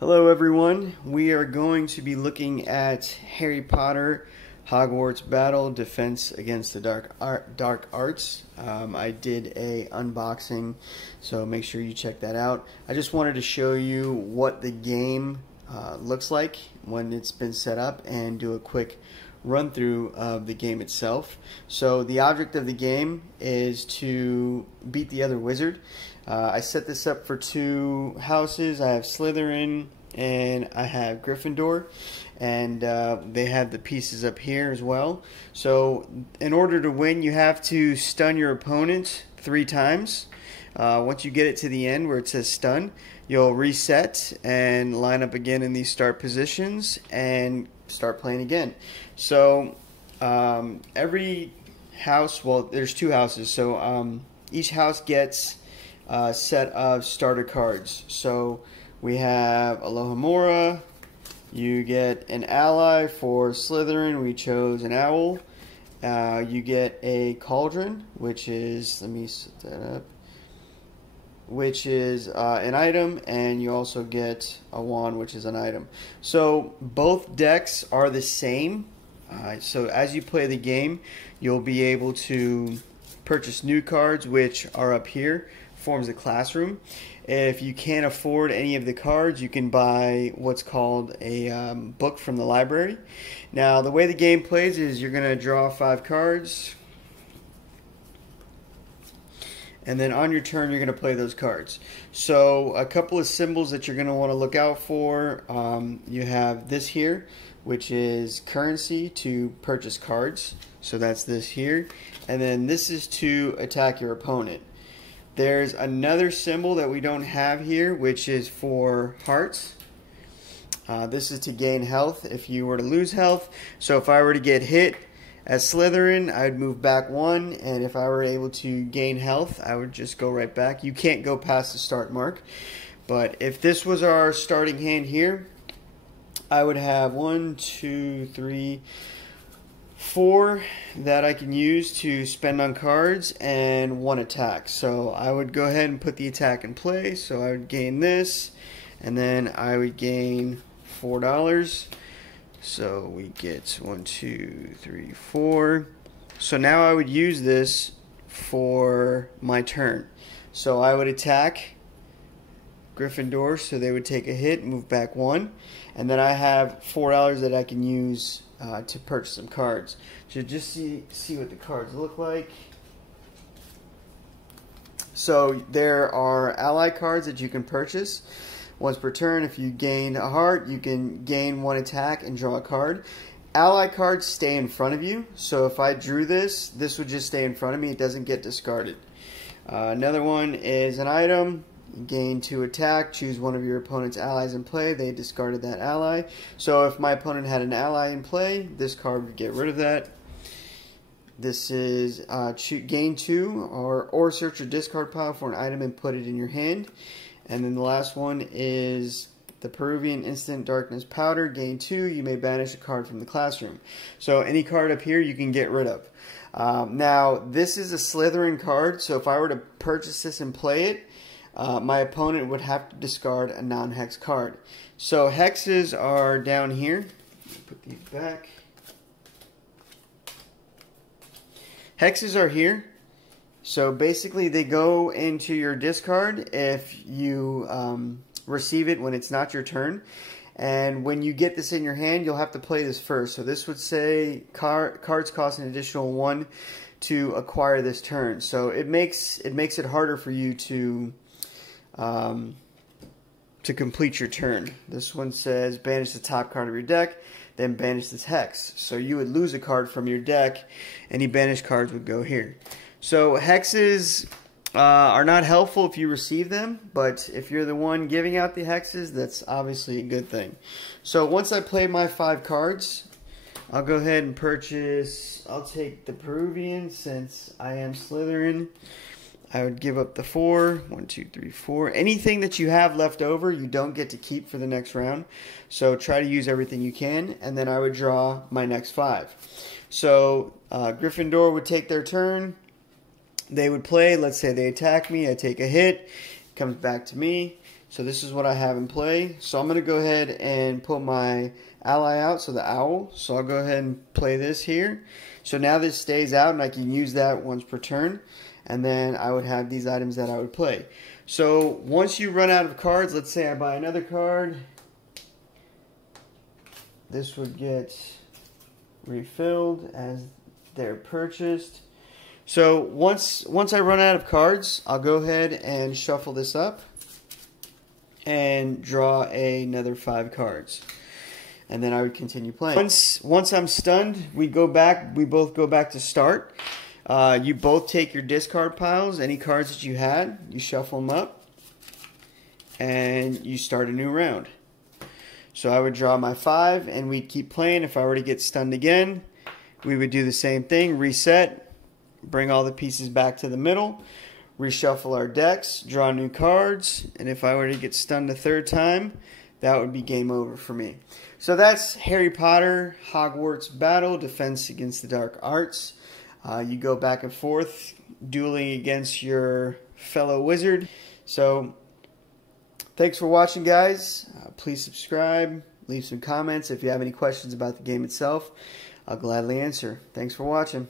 Hello everyone, we are going to be looking at Harry Potter Hogwarts Battle Defense Against the Dark Arts. I did a unboxing, so make sure you check that out. I just wanted to show you what the game looks like when it's been set up and do a quick run through of the game itself. So the object of the game is to beat the other wizard. I set this up for two houses. I have Slytherin and I have Gryffindor, and they have the pieces up here as well. So in order to win, you have to stun your opponent 3 times. Once you get it to the end where it says stun, you'll reset and line up again in these start positions and start playing again. So every house, well, there's 2 houses, so each house gets a set of starter cards. So we have Alohomora. You get an ally for Slytherin. We chose an owl. You get a cauldron, which is, let me set that up, which is an item, and you also get a wand, which is an item. So both decks are the same. So as you play the game, you'll be able to purchase new cards, which are up here, forms a classroom. If you can't afford any of the cards, you can buy what's called a book from the library. Now the way the game plays is you're going to draw 5 cards, and then on your turn you're going to play those cards. So a couple of symbols that you're going to want to look out for, you have this here, which is currency to purchase cards. So that's this here. And then this is to attack your opponent. There's another symbol that we don't have here, which is for hearts. This is to gain health if you were to lose health. So if I were to get hit as Slytherin, I would move back 1, and if I were able to gain health, I would just go right back. You can't go past the start mark. But if this was our starting hand here, I would have 1, 2, 3, 4 that I can use to spend on cards and 1 attack. So I would go ahead and put the attack in play. So I would gain this, and then I would gain $4. So we get 1, 2, 3, 4. So now I would use this for my turn. So I would attack Gryffindor, so they would take a hit, move back 1, and then I have $4 that I can use to purchase some cards. So just see what the cards look like. So there are ally cards that you can purchase once per turn. If you gain a heart, you can gain 1 attack and draw a card. Ally cards stay in front of you, so if I drew this, this would just stay in front of me. It doesn't get discarded. Another one is an item. Gain 2 attack, choose one of your opponent's allies in play. They discarded that ally. So if my opponent had an ally in play, this card would get rid of that. This is gain 2 or search your discard pile for an item and put it in your hand. And then the last one is the Peruvian Instant Darkness Powder. Gain 2, you may banish a card from the classroom. So any card up here you can get rid of. Now this is a Slytherin card, so if I were to purchase this and play it, my opponent would have to discard a non-hex card. So hexes are down here. Put these back. Hexes are here. So basically they go into your discard if you receive it when it's not your turn. And when you get this in your hand, you'll have to play this first. So this would say cards cost an additional 1 to acquire this turn. So it makes it harder for you to complete your turn. This one says banish the top card of your deck, then banish this hex. So you would lose a card from your deck. Any banished cards would go here. So hexes are not helpful if you receive them, but if you're the one giving out the hexes, that's obviously a good thing. So once I play my 5 cards, I'll go ahead and purchase, I'll take the Peruvian since I am Slytherin. I would give up the 4. 1, 2, 3, 4. Anything that you have left over, you don't get to keep for the next round. So try to use everything you can, and then I would draw my next 5. So Gryffindor would take their turn. They would play, let's say they attack me, I take a hit, it comes back to me. So this is what I have in play. So I'm going to go ahead and pull my ally out, so the owl. So I'll go ahead and play this here. So now this stays out and I can use that once per turn. And then I would have these items that I would play. So once you run out of cards, let's say I buy another card. This would get refilled as they're purchased. So once I run out of cards, I'll go ahead and shuffle this up and draw another 5 cards, and then I would continue playing. Once I'm stunned, we both go back to start. You both take your discard piles, any cards that you had, you shuffle them up, and you start a new round. So I would draw my 5, and we'd keep playing. If I were to get stunned again, we would do the same thing, reset, bring all the pieces back to the middle, reshuffle our decks, draw new cards, and if I were to get stunned a 3rd time, that would be game over for me. So that's Harry Potter Hogwarts Battle, Defense Against the Dark Arts. You go back and forth, dueling against your fellow wizard. So thanks for watching, guys. Please subscribe, leave some comments. If you have any questions about the game itself, I'll gladly answer. Thanks for watching.